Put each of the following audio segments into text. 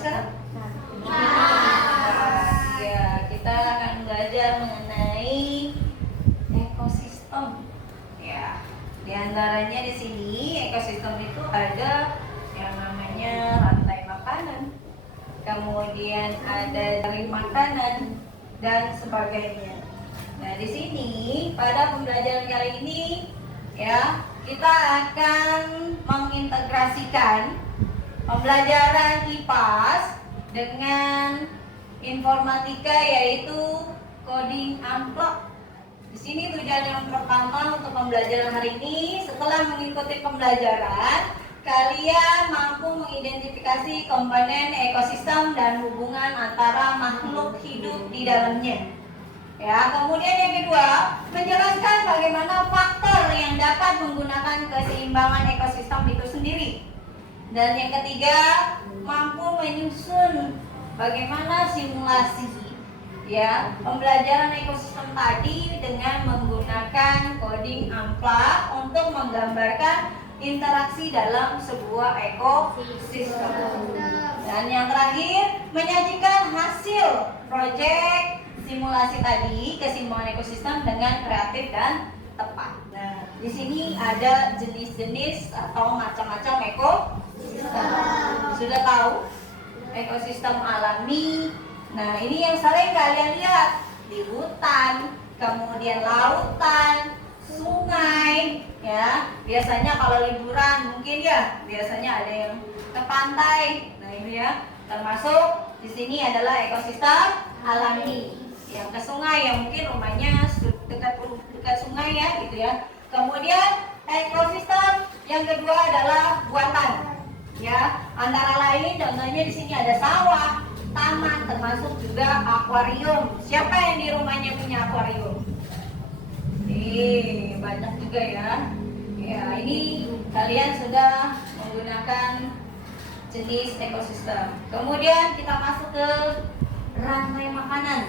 sekarang? Nah, ya, kita akan belajar mengenai ekosistem. Ya, di antaranya di sini ekosistem itu ada yang namanya rantai makanan, kemudian ada jaring makanan dan sebagainya. Nah, di sini pada pembelajaran kali ini ya, kita akan mengintegrasikan pembelajaran IPAS dengan informatika, yaitu coding amplop. Di sini tujuan yang pertama untuk pembelajaran hari ini, setelah mengikuti pembelajaran, kalian mampu mengidentifikasi komponen ekosistem dan hubungan antara makhluk hidup di dalamnya. Ya, kemudian yang kedua, menjelaskan bagaimana faktor yang dapat menggunakan keseimbangan ekosistem itu sendiri. Dan yang ketiga, mampu menyusun bagaimana simulasi ya pembelajaran ekosistem tadi dengan menggunakan coding amplop untuk menggambarkan interaksi dalam sebuah ekosistem. Dan yang terakhir, menyajikan hasil proyek simulasi tadi keseimbangan ekosistem dengan kreatif dan tepat. Nah, di sini ada jenis-jenis atau macam-macam ekosistem. Sudah tahu ekosistem alami. Nah, ini yang sering kalian lihat di hutan, kemudian lautan, sungai, ya. Biasanya kalau liburan mungkin ya, biasanya ada yang ke pantai. Nah, ini ya, termasuk di sini adalah ekosistem alami. Yang ke sungai yang mungkin rumahnya dekat sungai ya, gitu ya. Kemudian ekosistem yang kedua adalah buatan. Ya, antara lain contohnya di sini ada sawah, taman, termasuk juga akuarium. Siapa yang di rumahnya punya akuarium? Banyak juga ya. Ya, ini kalian sudah menggunakan jenis ekosistem. Kemudian kita masuk ke rantai makanan.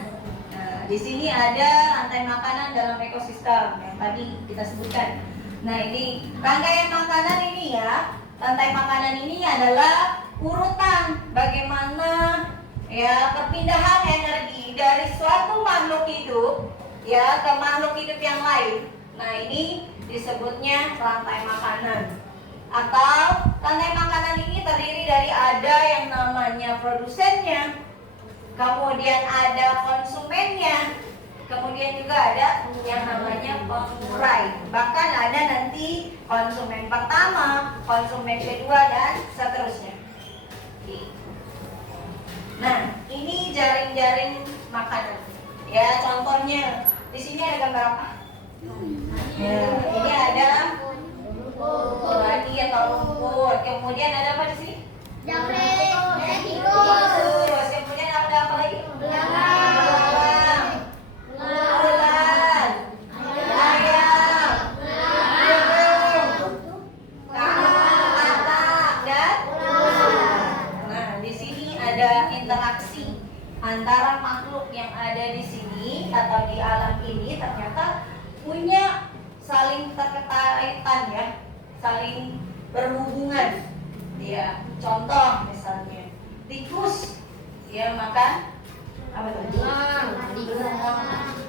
Nah, di sini ada rantai makanan dalam ekosistem yang tadi kita sebutkan. Nah, ini rangkaian makanan ini ya. Rantai makanan ini adalah urutan bagaimana ya perpindahan energi dari suatu makhluk hidup ya ke makhluk hidup yang lain. Nah, ini disebutnya rantai makanan. Atau rantai makanan ini terdiri dari ada yang namanya produsennya, kemudian ada konsumennya, kemudian juga ada yang namanya pengurai. Bahkan ada nanti konsumen pertama, konsumen kedua, dan seterusnya. Nah, ini jaring-jaring makanan. Ya, contohnya di sini ada gambar apa? Ya, ini ada tadi atau rumput. Kemudian ada apa di sini? Tikus. Kemudian ada apa lagi? Belalang. Ular. Ayam. Burung. Katak dan nah, di sini ada interaksi antara makhluk yang ada di sini atau di alam ini ternyata punya saling terkaitan ya, saling berhubungan. Ya, contoh misalnya tikus ya makan apa tuh?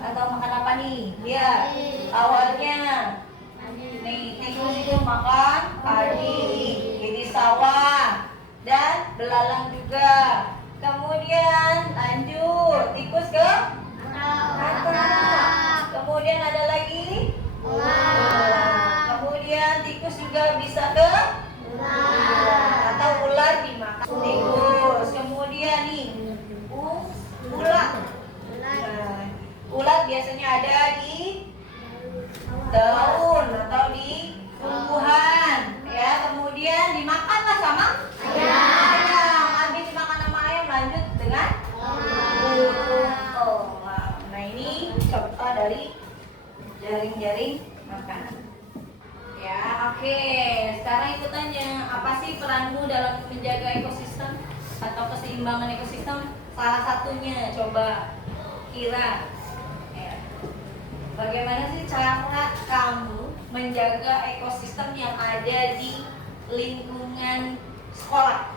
Atau makan apa nih? Ya, awalnya nih tikus itu makan padi, jadi sawah dan belalang juga. Kemudian lanjut tikus ke katak. Kemudian ada lagi kemudian tikus juga bisa ke atau ular dimakan tikus. Kemudian nih ulat. Nah, ulat biasanya ada di daun atau di tumbuhan ya. Kemudian dimakanlah sama ayam. Habis dimakan sama ayam lanjut dengan burung. Nah, ini contoh dari jaring-jaring makanan. Ya, oke. Sekarang ikut tanya, apa sih peranmu dalam menjaga ekosistem atau keseimbangan ekosistem? Salah satunya coba kira. Ya. Bagaimana sih cara kamu menjaga ekosistem yang ada di lingkungan sekolah?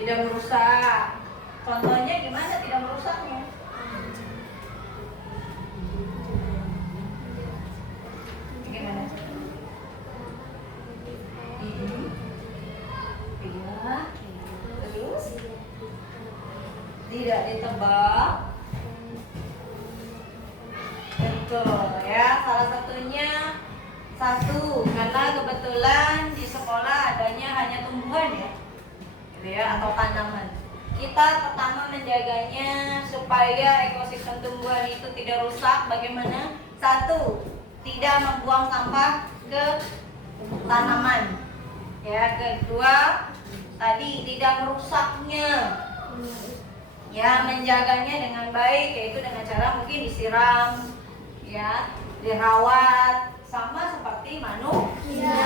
tidak merusak. Contohnya gimana tidak merusaknya? Gimana? Iya. Terus tidak ditebak. Betul ya. Salah satunya karena kebetulan di sekolah adanya hanya tumbuhan ya, gitu ya, atau tanaman. Kita pertama menjaganya supaya ekosistem tumbuhan itu tidak rusak. Bagaimana? 1, tidak membuang sampah ke tanaman. Ya, kedua, tadi tidak merusaknya. Ya, menjaganya dengan baik, yaitu dengan cara mungkin disiram, ya, dirawat, sama seperti manusia.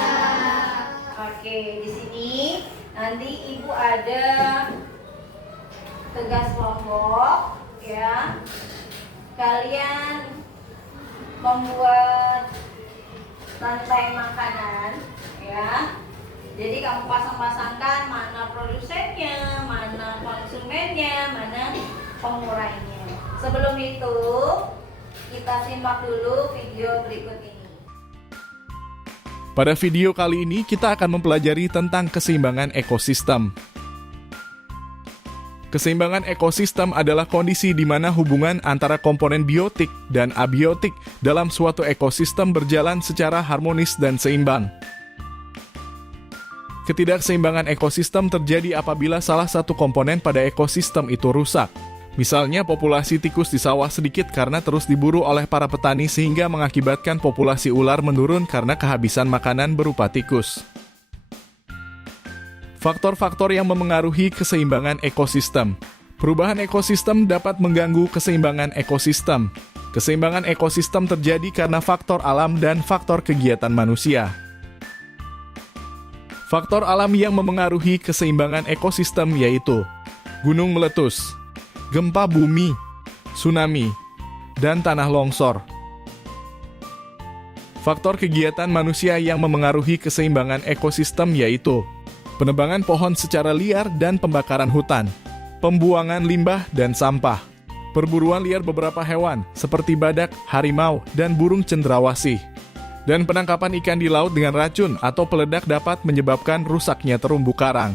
Oke, di sini nanti ibu ada tugas kelompok, ya. Kalian membuat rantai makanan, ya. Jadi kamu pasang-pasangkan mana produsennya, mana konsumennya, mana pengurainya. Sebelum itu, kita simak dulu video berikut ini. Pada video kali ini kita akan mempelajari tentang keseimbangan ekosistem. Keseimbangan ekosistem adalah kondisi di mana hubungan antara komponen biotik dan abiotik dalam suatu ekosistem berjalan secara harmonis dan seimbang. Ketidakseimbangan ekosistem terjadi apabila salah satu komponen pada ekosistem itu rusak. Misalnya populasi tikus di sawah sedikit karena terus diburu oleh para petani sehingga mengakibatkan populasi ular menurun karena kehabisan makanan berupa tikus. Faktor-faktor yang memengaruhi keseimbangan ekosistem. Perubahan ekosistem dapat mengganggu keseimbangan ekosistem. Keseimbangan ekosistem terjadi karena faktor alam dan faktor kegiatan manusia. Faktor alam yang memengaruhi keseimbangan ekosistem yaitu gunung meletus, gempa bumi, tsunami, dan tanah longsor. Faktor kegiatan manusia yang memengaruhi keseimbangan ekosistem yaitu penebangan pohon secara liar dan pembakaran hutan, pembuangan limbah dan sampah, perburuan liar beberapa hewan seperti badak, harimau, dan burung cendrawasih, dan penangkapan ikan di laut dengan racun atau peledak dapat menyebabkan rusaknya terumbu karang.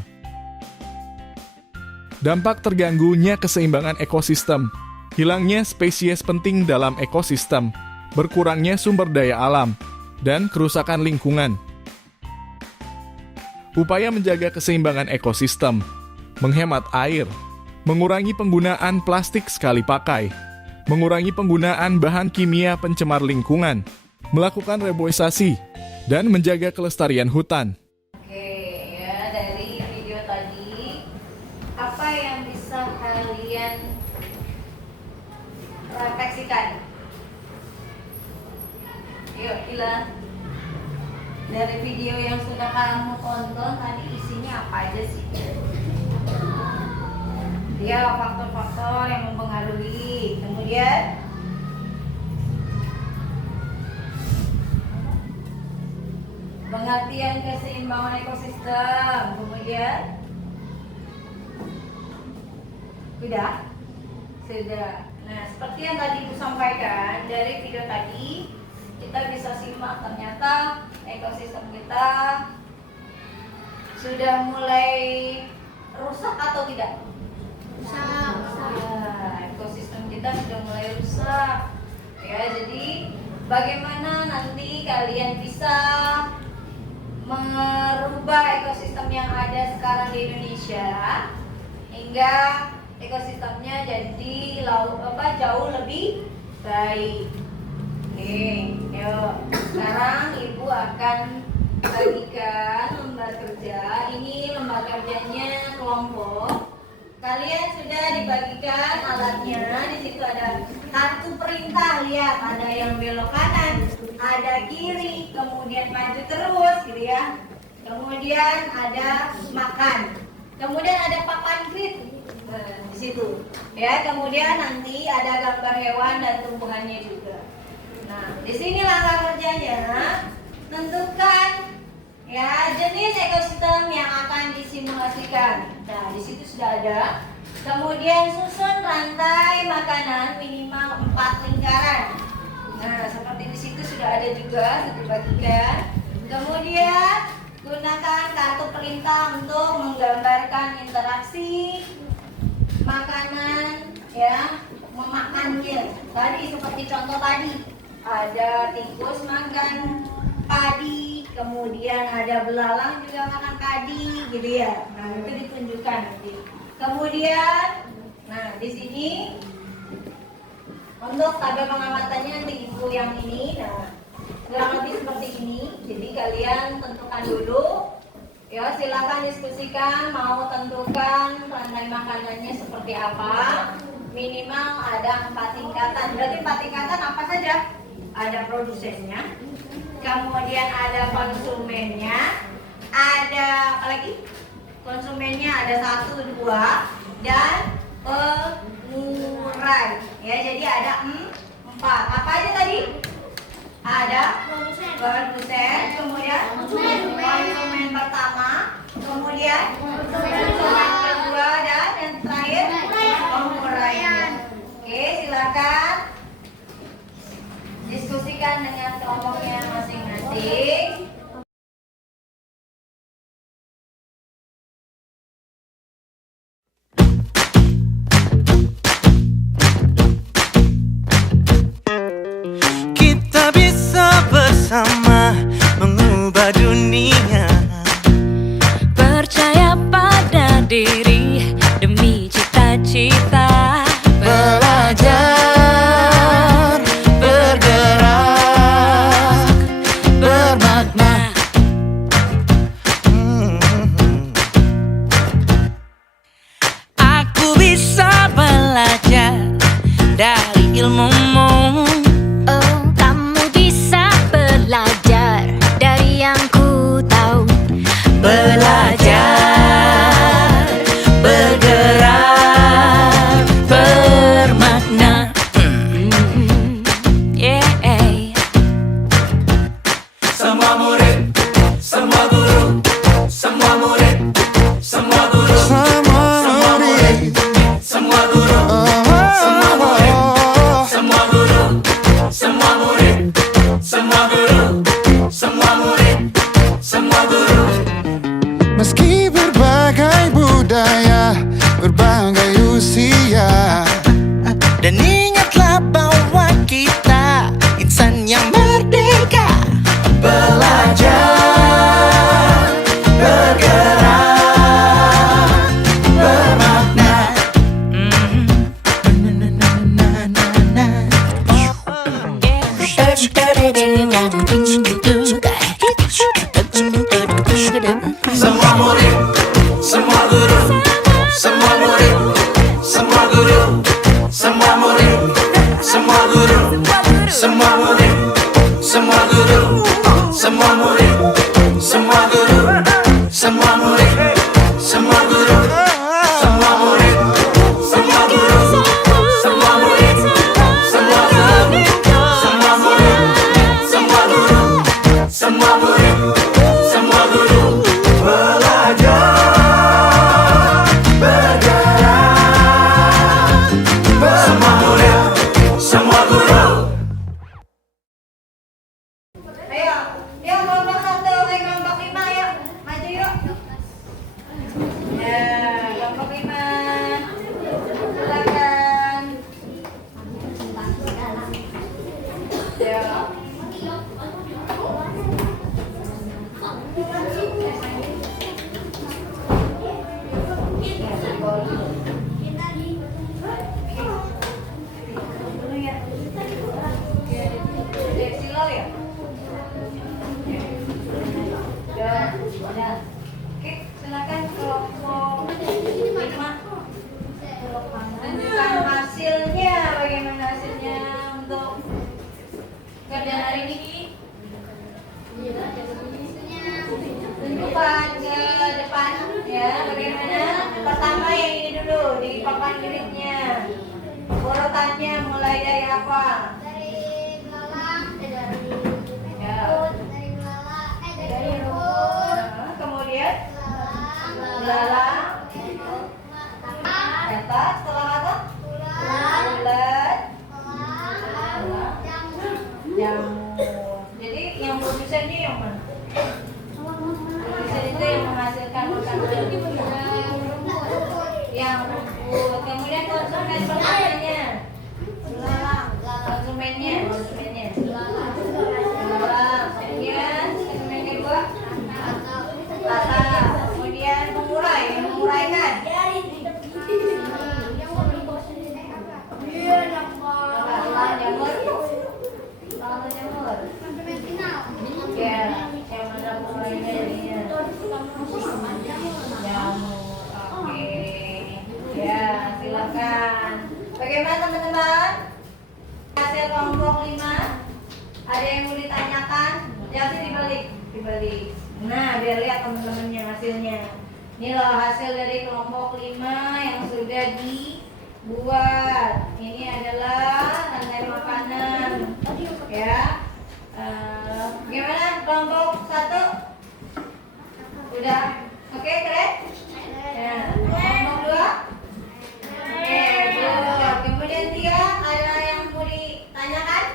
Dampak terganggunya keseimbangan ekosistem, hilangnya spesies penting dalam ekosistem, berkurangnya sumber daya alam, dan kerusakan lingkungan. Upaya menjaga keseimbangan ekosistem, menghemat air, mengurangi penggunaan plastik sekali pakai, mengurangi penggunaan bahan kimia pencemar lingkungan, melakukan reboisasi, dan menjaga kelestarian hutan. Apa yang bisa kalian refleksikan? Yuk, Ila. Dari video yang sudah kamu tonton tadi isinya apa aja sih? Dia faktor-faktor yang mempengaruhi. Kemudian pengertian keseimbangan ekosistem. Kemudian Sudah. Nah, seperti yang tadi Ibu sampaikan dari video tadi, kita bisa simak ternyata ekosistem kita sudah mulai rusak atau tidak? Rusak. Nah, ekosistem kita sudah mulai rusak. Ya, jadi bagaimana nanti kalian bisa merubah ekosistem yang ada sekarang di Indonesia hingga ekosistemnya jadi jauh lebih baik. Oke, yuk. Sekarang Ibu akan bagikan lembar kerja. Ini lembar kerjanya kelompok. Kalian sudah dibagikan alatnya. Di situ ada kartu perintah. Lihat, ada yang belok kanan, ada kiri, kemudian maju terus, gitu ya. Kemudian ada makan. Kemudian ada papan grid. Di situ ya, kemudian nanti ada gambar hewan dan tumbuhannya juga. Nah, di sini langkah kerjanya, tentukan Ya, jenis ekosistem yang akan disimulasikan. Nah, di situ sudah ada. Kemudian susun rantai makanan minimal 4 lingkaran. Nah, seperti di situ sudah ada juga, saya bagikan. Kemudian gunakan kartu pelintang untuk menggambarkan interaksi makanan, ya, memakannya. Tadi seperti contoh tadi, ada tikus makan padi, kemudian ada belalang juga makan padi, gitu ya. Nah, itu ditunjukkan nanti. Kemudian, nah di sini untuk tabel pengamatannya nanti ibu yang ini, nah kurang lebih seperti ini. Jadi kalian tentukan dulu, ya silakan diskusikan mau tentukan rantai makanannya seperti apa. Minimal ada 4 tingkatan. Berarti 4 tingkatan apa saja? Ada produsennya, kemudian ada konsumennya, ada apa lagi? Konsumennya ada 1, 2, dan pengurai. Ya, jadi ada 4. Apa aja tadi? Ada produsen, kemudian konsumen pertama, kemudian konsumen kedua, dan yang terakhir pengurainya. Oke, silakan diskusikan dengan kelompoknya masing-masing. Kita bisa bersama mengubah dunia. Percaya pada diri demi cita-cita. Belajar, bergerak, bermakna. Aku bisa belajar dari ilmumu. Oh, kamu bisa belajar dari yang ku tahu. Belajar, bergerak, bermakna. Yeah. Semua murid, semua guru, semua murid, semua guru, semua murid, semua guru, semua murid, semua guru, semua murid, semua guru, semua murid, semua guru. Meski berbagai budaya, berbagai usia, dan ingatlah bahwa kita insan yang merdeka. Belajar, bergerak, bermakna. Semua murid, semua guru, semua murid, semua guru, semua murid, semua guru, semua murid, semua guru, semua murid, semua guru, semua murid, semua guru, semua murid, semua guru, semua murid, semua guru, semua murid, semua guru, semua murid, semua guru. Belajar, bergerak, semua murid, semua guru. Ayo, yuk kelompok 1, kelompok 5, yuk maju yuk. Ya, kelompok 5, silakan. Ya. Dulu ya. Dari silo ya. Ya, udah. Oke, silakan kelompok 5. Tunjukkan hasilnya, bagaimana hasilnya untuk kerjaan hari ini. Tunjukkan ke depan, ya, bagaimana. Pertama yang ini dulu, di papan gridnya. Urutannya mulai dari apa? Dari belalang, dari Ya. rumput, dari belalang, dari rumput, belalang, kata setelah kata bulat, jamur. Jadi yang produsennya yang mana? Produsen itu yang menghasilkan makanan yang rumput. Kemudian konsumen pertamanya konsumennya belalang. Kemudian konsumen kedua kata. Kemudian pengurai yang menguraikan jamur. Ya, yang mana pengurainya jadinya jamur. Oke. Ya, silakan. Bagaimana teman-teman? Hasil kelompok 5. Ada yang mau ditanyakan? Jangan dibalik. Nah, biar lihat teman-temannya hasilnya. Ini loh hasil dari kelompok 5 yang sudah dibuat. Ini adalah rantai makanan. Ya. Gimana kelompok 1? Udah? Oke, keren? Ya. Kelompok 2? Oke, good. Kemudian 3, ada yang mau ditanyakan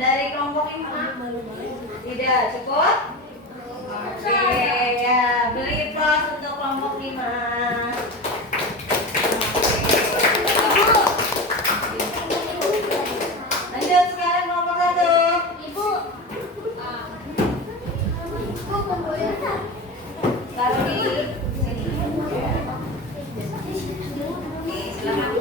dari kelompok 5? Tidak, cukup? Oke, ya, beri plus untuk kelompok 5. Lanjut sekarang kelompok 1. Taruh di sini. Silakan.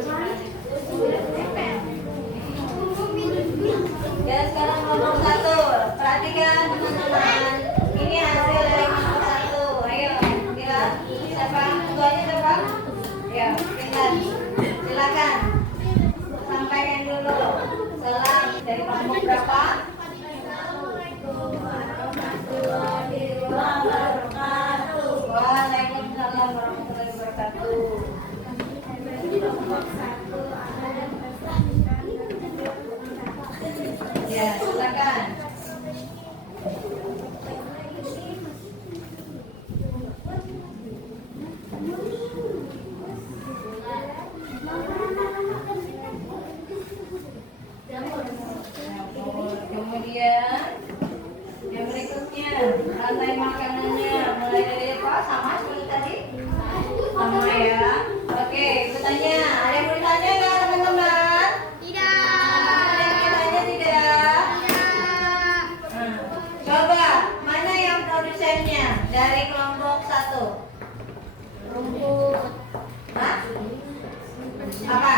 Ya, sekarang kelompok 1. Perhatikan teman-teman. Ini hasil dari kelompok 1. Ayo, bilang siapa? Ketuanya siapa? Ya, silakan. Sampaikan dulu. Selang dari kelompok berapa? Waalaikumsalam warahmatullahi wabarakatuh. Ya, silakan. Kemudian yang berikutnya rantai makanannya mulai dari apa? Sama seperti tadi? Sama ya. Oke, bertanya. Ada yang mau ditanya nggak teman-teman? Ada yang ditanya tidak? Coba mana yang produsennya dari kelompok 1? Hah? Apa?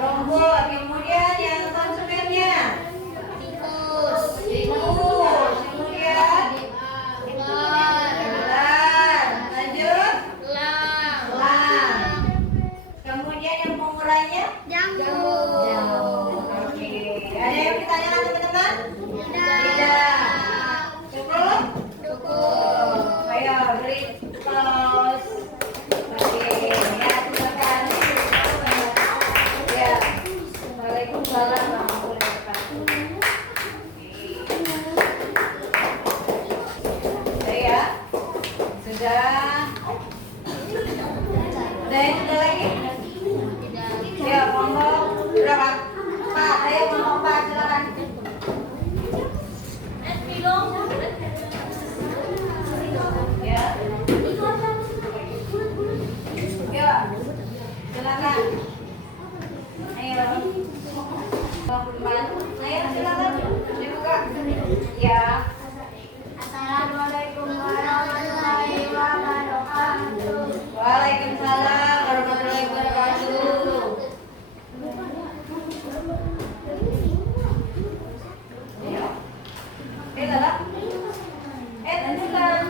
Rumput. Kemudian yang konsumennya? Tikus. Kemudian ular. Lanjut. Elang. Kemudian yang pengurainya? Jamur. Oke. Ada yang ditanyakan teman-teman? Tidak. Cukup? Ayo beri plus. Oke. Ya, silakan. Ya. Waalaikumsalam warahmatullahi wabarakatuh. Sudah ya? Sudah. Udah ya, sudah lagi? Ya, kelompok berapa? Pak, ayo kelompok 4, silakan. Ya. Ya. Silakan. Ayo. 24. Ayo silakan. Dibuka. Ya. Assalamualaikum warahmatullahi wabarakatuh. Waalaikumsalam warahmatullahi wabarakatuh. Ayo. Lala. Lanjutkan.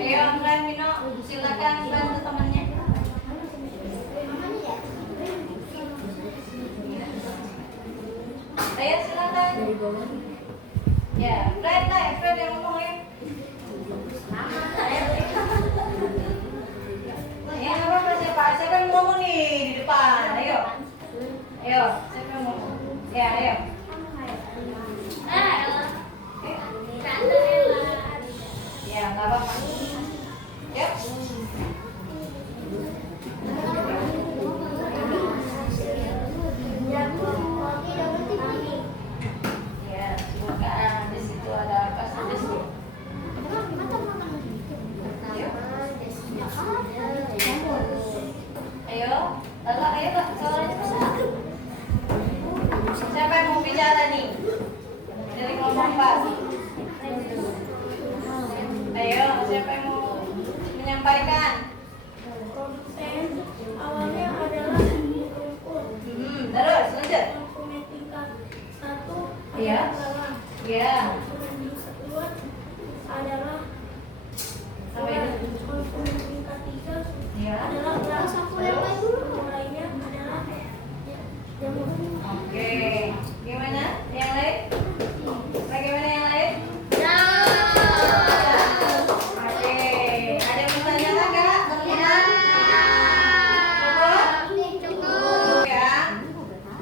Ayo, Anglan Mino, silakan bantu temannya. Ayo silakan. Ya, Fred yang ngomong ya. Ya, apa siapa? Siapa yang ngomong nih di depan? Ayo, siapa yang ngomong? Ya, ayo. Ya, bukan. Di situ ada apa saja sih? Ayo, Lala, ayo Kak, suaranya besar. Siapa yang mau bicara nih? Dari kelompok 4. Ayo, siapa yang mau menyampaikan? Awalnya adalah rumput. Terus, lanjut. Dokumen tingkat 1 Iya. adalah Ya, dokumen tingkat 2 adalah sampai itu. dokumen tingkat 3 Ya. adalah beras. Yang lainnya adalah jamur. Oke, gimana? Yang lain? Bagaimana yang lain? Oke, ada yang bertanya Kak? Cukup? Ya.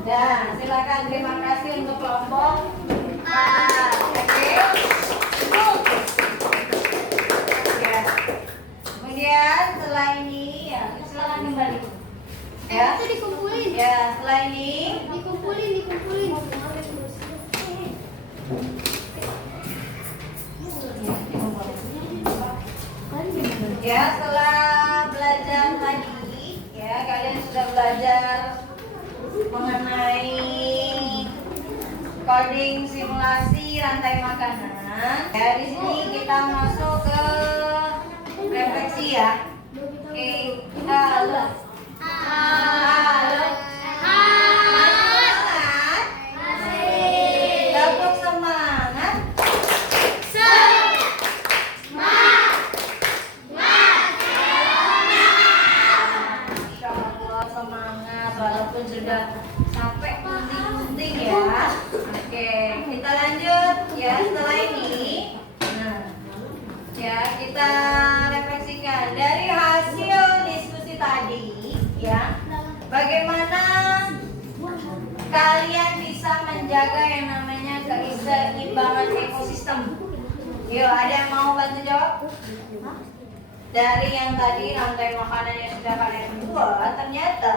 Dan silakan, terima kasih untuk kelompok 4. Oke. Cukup. Ya. Kemudian setelah ini ya, silakan kembali. Ya. Itu dikumpulin. Ya, setelah ini Dikumpulin. ya, setelah belajar tadi ya, kalian sudah belajar mengenai coding simulasi rantai makanan. Ya, di sini kita masuk ke refleksi ya. Oke, halo. Halo. Semangat. Gabung semangat. Masya Allah, semangat walaupun sudah sampai penting-penting ya. Oke, kita lanjut ya setelah ini. Nah, ya kita refleksikan dari hasil diskusi tadi ya. Bagaimana kalian bisa menjaga yang namanya keseimbangan ekosistem? Yuk, ada yang mau bantu jawab? Dari yang tadi rantai makanan yang sudah kalian buat, ternyata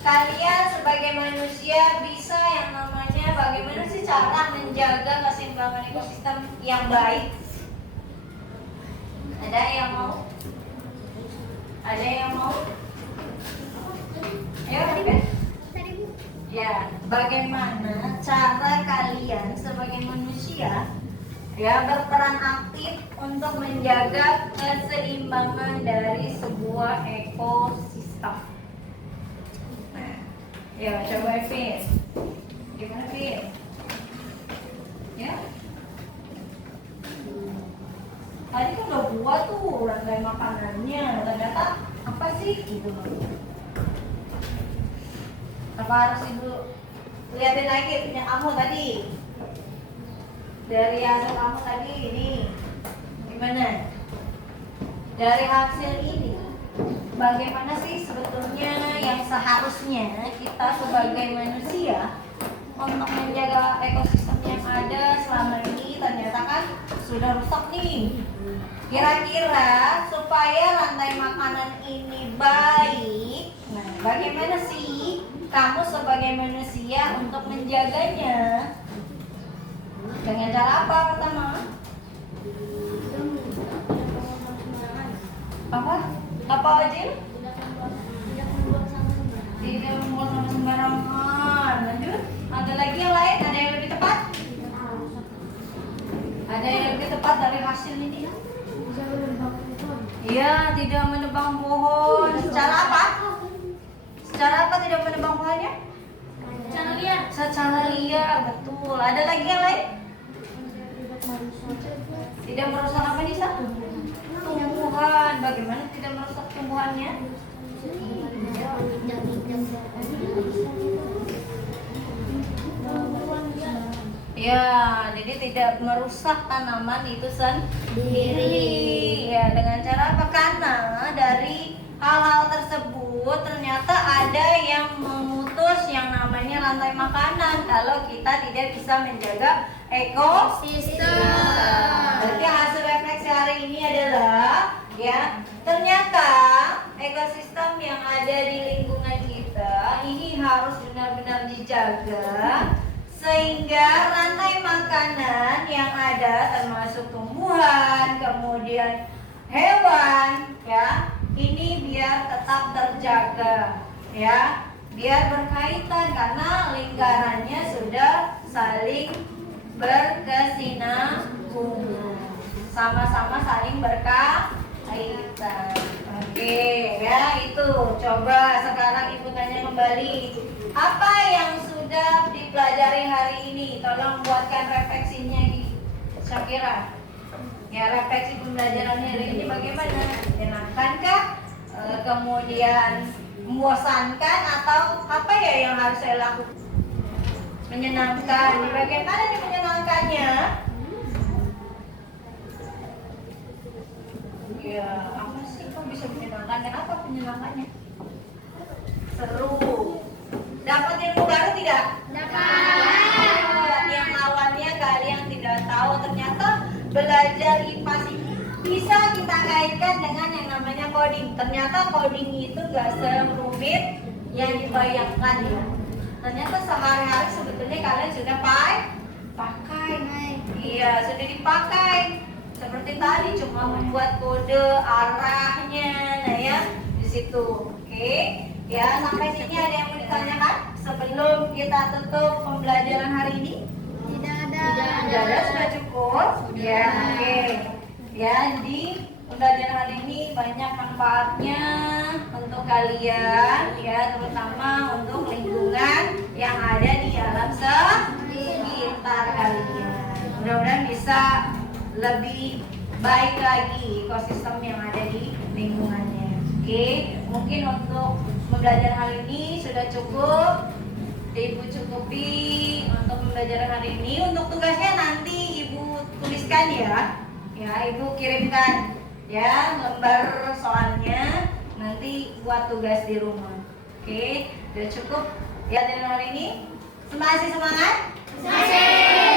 kalian sebagai manusia bisa yang namanya bagaimana sih cara menjaga keseimbangan ekosistem yang baik? Ada yang mau? Ada yang mau? Ayo, Raffi. Ya, bagaimana cara kalian sebagai manusia ya berperan aktif untuk menjaga keseimbangan dari sebuah ekosistem? Nah, ya coba Vin. Gimana Vin? Ya. Tadi kan udah buat tuh rantai makanannya, ternyata apa sih gitu? Apa harus ibu liatin lagi punya kamu tadi? Dari hasil kamu tadi ini gimana? Dari hasil ini bagaimana sih sebetulnya yang seharusnya kita sebagai manusia untuk menjaga ekosistem yang ada selama ini? Ternyata kan sudah rusak nih. Kira-kira supaya rantai makanan ini baik, nah bagaimana sih kamu sebagai manusia untuk menjaganya? Dengan cara apa pertama? Apa? Apa aja? Tidak membuang sama sembarangan. Lanjut. Ada lagi yang lain? Ada yang lebih tepat? Ada yang lebih tepat dari hasil ini? Iya, tidak menebang pohon. Secara apa? Secara apa tidak menebang pohonnya? Secara liar. Secara liar, betul. Ada lagi yang lain? Tidak merusak apa nih, Sa? Tumbuhan. Bagaimana tidak merusak tumbuhannya? Ya, jadi tidak merusak tanaman itu sendiri. Ya, dengan cara apa? Karena dari hal-hal tersebut ternyata ada yang memutus yang namanya rantai makanan kalau kita tidak bisa menjaga ekosistem. Berarti hasil refleksi hari ini adalah Ya, ternyata ekosistem yang ada di lingkungan kita ini harus benar-benar dijaga sehingga rantai makanan yang ada termasuk tumbuhan, kemudian hewan, ya, ini biar tetap terjaga, ya, biar berkaitan karena lingkarannya sudah saling berkesinambungan, sama-sama saling berkaitan. Oke, ya itu. Coba sekarang Ibu tanya kembali, apa yang sudah dipelajari hari ini? Tolong buatkan refleksinya di Syakira. Ya, refleksi pembelajaran hari ini bagaimana? Menyenangkankah? Kemudian membosankan atau apa ya yang harus saya lakukan? Menyenangkan. Di bagian mana nih menyenangkannya? Ya, apa sih kok bisa menyenangkan? Kenapa menyenangkannya? Seru. Dapat ilmu baru tidak? Dapat. Yang awalnya kalian tidak tahu, ternyata belajar IPA ini bisa kita kaitkan dengan yang namanya coding. Ternyata coding itu gak serumit yang dibayangkan ya. Ternyata sehari-hari sebetulnya kalian sudah pakai. Iya, sudah dipakai. Seperti tadi cuma membuat kode arahnya, nah ya di situ. Oke, ya sampai sini ada yang mau ditanyakan sebelum kita tutup pembelajaran hari ini? Tidak ada, sudah cukup. Ya, oke. Ya, di pembelajaran hari ini banyak manfaatnya untuk kalian, ya terutama untuk lingkungan yang ada di alam sekitar kalian. Mudah-mudahan bisa lebih baik lagi ekosistem yang ada di lingkungannya. Oke, mungkin untuk pembelajaran hari ini sudah cukup. Ibu cukupi untuk pembelajaran hari ini. Untuk tugasnya nanti Ibu tuliskan ya. Ya, Ibu kirimkan ya lembar soalnya. Nanti buat tugas di rumah. Oke, sudah cukup ya dengan hari ini. Masih semangat? Masih.